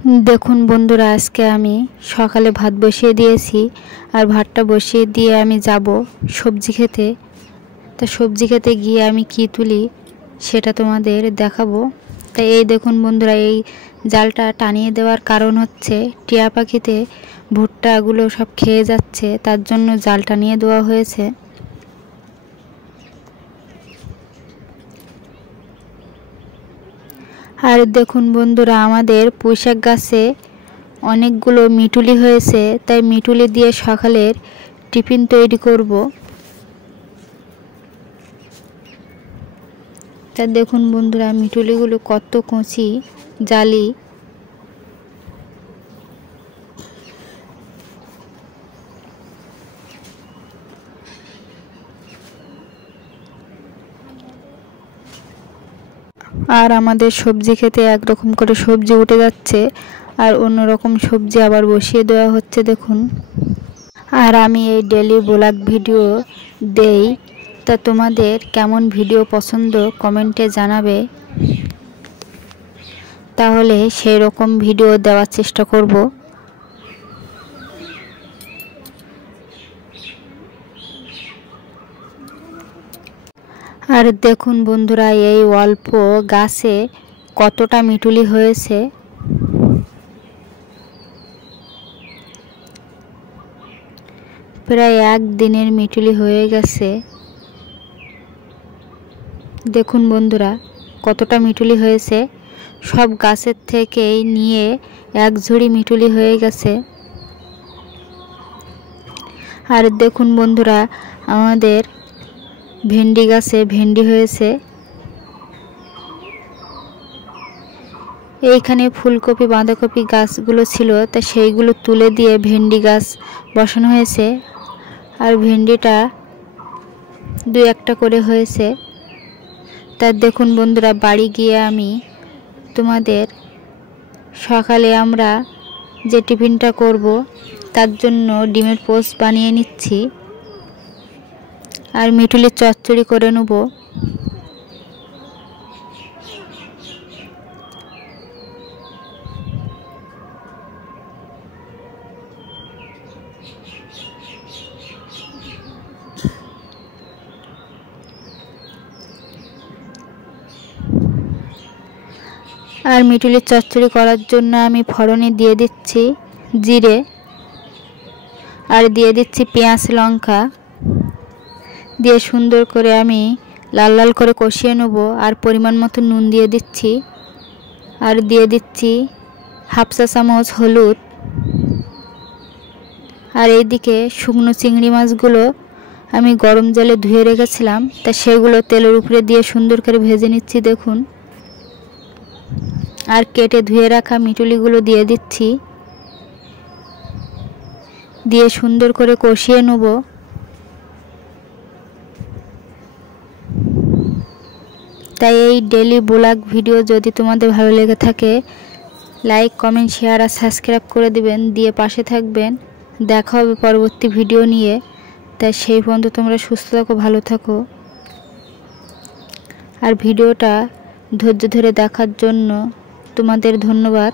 দেখুন বন্ধুরা, আজকে আমি সকালে ভাত বসিয়ে দিয়েছি। আর ভাতটা বসিয়ে দিয়ে আমি যাব সবজি খেতে। তা সবজি খেতে গিয়ে আমি কি তুলি সেটা তোমাদের দেখাবো। তাই এই দেখুন বন্ধুরা, এই জালটা টানিয়ে দেওয়ার কারণ হচ্ছে টিয়া পাখিতে ভুট্টাগুলো সব খেয়ে যাচ্ছে, তার জন্য জাল টানিয়ে দেওয়া হয়েছে। আর দেখুন বন্ধুরা, আমাদের পুঁইশাক গাছে অনেকগুলো মিটুলি হয়েছে, তাই মিটুলি দিয়ে সকালের টিফিন তৈরি করব। তা দেখুন বন্ধুরা, মিটুলিগুলো কত কচি জালি। আর আমাদের সবজি খেতে একরকম করে সবজি উঠে যাচ্ছে, আর অন্যরকম সবজি আবার বসিয়ে দেওয়া হচ্ছে দেখুন। আর আমি এই ডেলি ব্লগ ভিডিও দেই, তা তোমাদের কেমন ভিডিও পছন্দ কমেন্টে জানাবে, তাহলে সেই রকম ভিডিও দেওয়ার চেষ্টা করব। আর দেখুন বন্ধুরা, এই অল্প গাছে কতটা মিটুলি হয়েছে। প্রায় একদিনের মিটুলি হয়ে গেছে। দেখুন বন্ধুরা, কতটা মিটুলি হয়েছে। সব গাছের থেকেই নিয়ে এক ঝুড়ি মিটুলি হয়ে গেছে। আর দেখুন বন্ধুরা, আমাদের ভেন্ডি গাছে ভেন্ডি হয়েছে। এইখানে ফুলকপি বাঁধাকপি গাছগুলো ছিল, তা সেইগুলো তুলে দিয়ে ভেন্ডি গাছ বসানো হয়েছে। আর ভেন্ডিটা দুই একটা করে হয়েছে। তা দেখুন বন্ধুরা, বাড়ি গিয়ে আমি তোমাদের সকালে আমরা যে টিফিনটা করব তার জন্য ডিমের পোস্ট বানিয়ে নিচ্ছি, আর মিটুলির চচ্চড়ি করে নেব। আর মিটুলির চচ্চড়ি করার জন্য আমি ফোড়নে দিয়ে দিচ্ছি জিরে, আর দিয়ে দিচ্ছি পেঁয়াজ লঙ্কা, দিয়ে সুন্দর করে আমি লাল লাল করে কষিয়ে নেব। আর পরিমাণ মতো নুন দিয়ে দিচ্ছি, আর দিয়ে দিচ্ছি হাফ চা চামচ হলুদ। আর এইদিকে শুকনো চিংড়ি মাছগুলো আমি গরম জলে ধুয়ে রেখেছিলাম, তা সেগুলো তেলের উপরে দিয়ে সুন্দর করে ভেজে নিচ্ছি দেখুন। আর কেটে ধুয়ে রাখা মিটুলিগুলো দিয়ে দিচ্ছি, দিয়ে সুন্দর করে কষিয়ে নেব। তাই এই ডেলি ব্লগ ভিডিও যদি তোমাদের ভালো লেগে থাকে, লাইক কমেন্ট শেয়ার আর সাবস্ক্রাইব করে দিবেন, দিয়ে পাশে থাকবেন। দেখা হবে পরবর্তী ভিডিও নিয়ে। তাই সেই পর্যন্ত তোমরা সুস্থ থাকো, ভালো থাকো। আর ভিডিওটা ধৈর্য ধরে দেখার জন্য তোমাদের ধন্যবাদ।